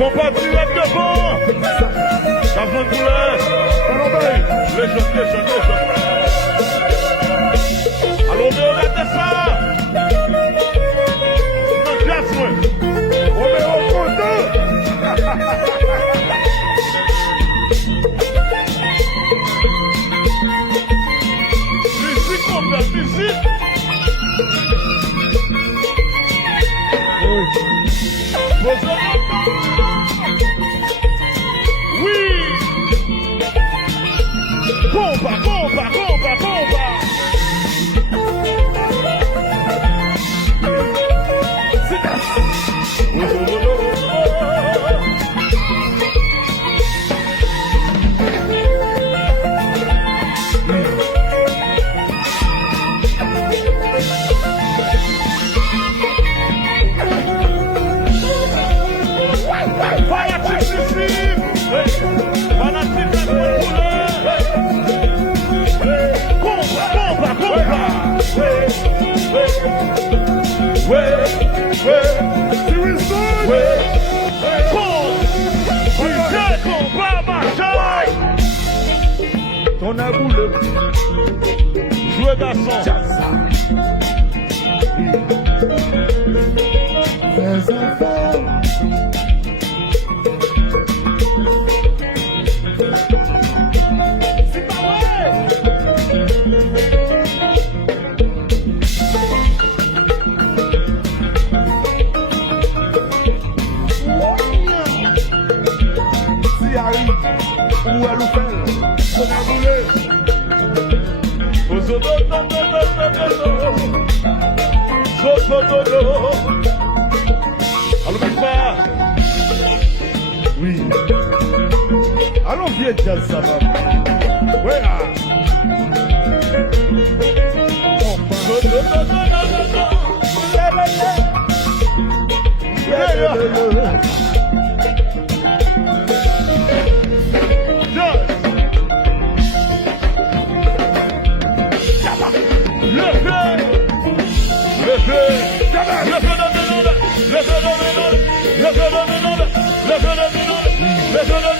Compatriotes devant. Avant de les jeunes. Alors, on va ça. Non, classe-moi. On est au content. Musique, mon père, musique. Oui. Compa. Ton aboule, jouez garçon. Les enfants. C'est pas vrai. Si arrive, ou à l'oupel. Ton aboulé. Allons, pas. Oui. Allons, viens, jazz, ça va. Ouais. Le